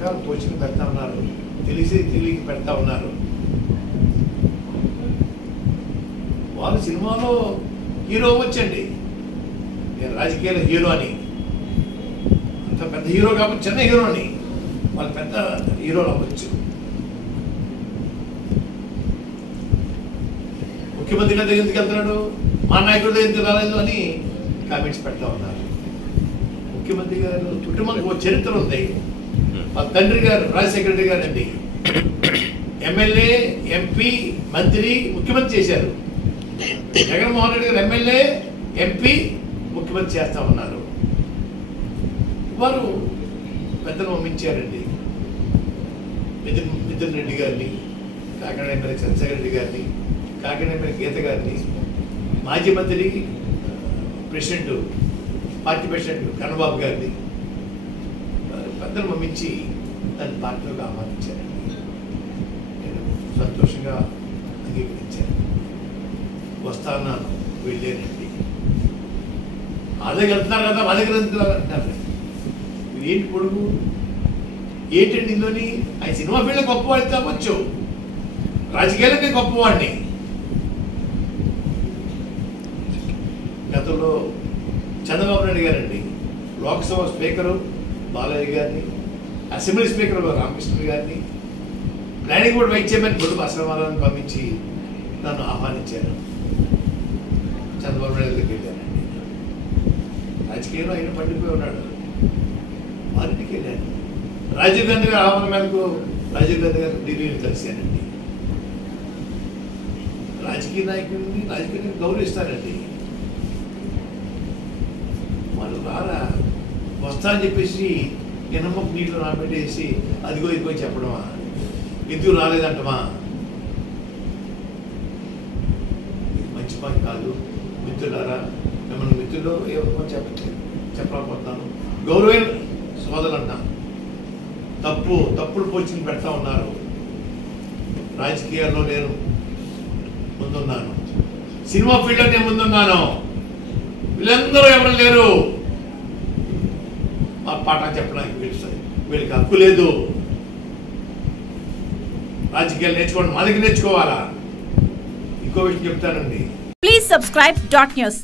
రకరకాల పోస్టులు పెడతా ఉన్నారు, తెలియక పెడతా ఉన్నారు. వాళ్ళు సినిమాలో హీరో వచ్చండి, నేను రాజకీయాల హీరో అని, అంత పెద్ద హీరో కాబట్టి చిన్న హీరోని, వాళ్ళు పెద్ద హీరోలు అవ్వచ్చు. ముఖ్యమంత్రి గారి దగ్గర ఎందుకు వెళ్తున్నాడు, మా నాయకుడి దగ్గర ఎందుకు రాలేదు అని కామెంట్స్ పెడతా ఉన్నారు. ముఖ్యమంత్రి గారు కుటుంబానికి ఒక చరిత్ర ఉంది. మా తండ్రి గారు రాజశేఖర రెడ్డి గారు అండి ఎమ్మెల్యే, ఎంపీ, మంత్రి, ముఖ్యమంత్రి చేశారు. జగన్మోహన్ రెడ్డి గారు ఎమ్మెల్యే, ఎంపీ, ముఖ్యమంత్రి చేస్తా ఉన్నారు. వారు పెద్దలు పంపించారండి. మిథున్ రెడ్డి గారిని, కాకినాడ ఎమ్మెల్యే చంద్రశేఖర రెడ్డి గారిని, కాకినాడ ఎమ్మెల్యే గీత గారిని, మాజీ మంత్రి ప్రెసిడెంట్, పార్టీ ప్రెసిడెంట్ కన్నబాబు గారిని పెద్దలు పంపించి దాన్ని పార్టీలోకి ఆహ్వానించారండి. నేను సంతోషంగా అంగీకరించాను. వస్తాను, వెళ్ళానండి. అదే వెళ్తున్నారు కదా, మా దగ్గర అంటున్నారు. ఏంటి పొడుగు ఏంటండి ఇందులోని? ఆయన సినిమా ఫీల్డ్ గొప్పవాడికి కావచ్చు, రాజకీయాలకే గొప్పవాడిని. గతంలో చంద్రబాబు నాయుడు గారండి లోక్సభ స్పీకరు బాలయ్య గారిని, అసెంబ్లీ స్పీకర్ రామకృష్ణ గారిని, ప్లానింగ్ బోర్డు వైస్ చైర్మన్ బొడ్డు అసలమారాన్ని పంపించి నన్ను ఆహ్వానించారు. చంద్రబాబు నాయుడు దగ్గరికి వెళ్ళానండి. రాజకీయంలో ఆయన పడిపోయి ఉన్నాడు, వారింటికి వెళ్ళాను. రాజీవ్ గాంధీ గారి ఆహ్వానం మేరకు రాజీవ్ గాంధీ గారు ఢిల్లీని కలిశానండి. రాజకీయ నాయకుడిని రాజకీయాన్ని గౌరవిస్తారండి. వాళ్ళు రారా, వస్తా అని చెప్పేసి ఎనమ్మకు నీళ్ళు నాపెట్టేసి అదిగో ఇదిగో చెప్పడమా, ఎందుకు రాలేదంటమా, మంచి పని కాదు. మిత్రులారా, మిమ్మల్ని మిత్రులు ఏమో చెప్పలేకపోతున్నాను. గౌరవమైన సోదరులు అంటాను. తప్పుడు పోస్టింగ్ పెడతా ఉన్నారు. రాజకీయాల్లో నేను ముందున్నాను, సినిమా ఫీల్డ్లో నేను ముందున్నాను. వీళ్ళందరూ ఎవరు లేరు మా పాట చెప్పడానికి. వీళ్ళకి హక్కు లేదు. రాజకీయాలు నేర్చుకోండి, మా దగ్గర నేర్చుకోవాలా. ఇంకో విషయం చెప్తానండి. Please subscribe .news.